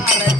Hallelujah.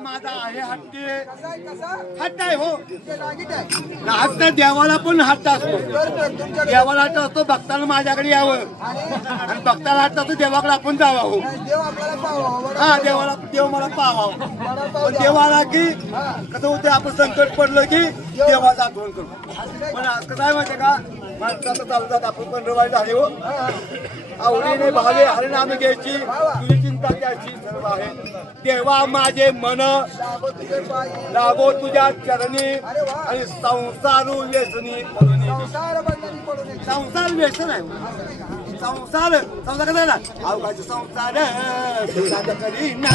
माझा आहे हट्ट आहे हो. देवाला पण हट्ट असतो. देवाला हट्ट असतो भक्ताला माझ्याकडे यावं. आणि? भक्ताला हट्ट असतो देवाकडे आपण जावा. हो हा देवाला देव मला पाव देव आला की कसं होते आपण संकट पडलं की देवाचा आठवण करतो पण कसं आहे माहितीये का? माणसाचं चालतात आपण पण रवाई झाली हो. आवडीने भावे हरिनाम घ्यायची घ्यायची सर्व आहे. देवा माझे मन लागो तुझ्या चरणी आणि संसारू व्यसनी. संसार व्यसन आहे. संसार संसार कसं ना अवघाचे संसार. करीना.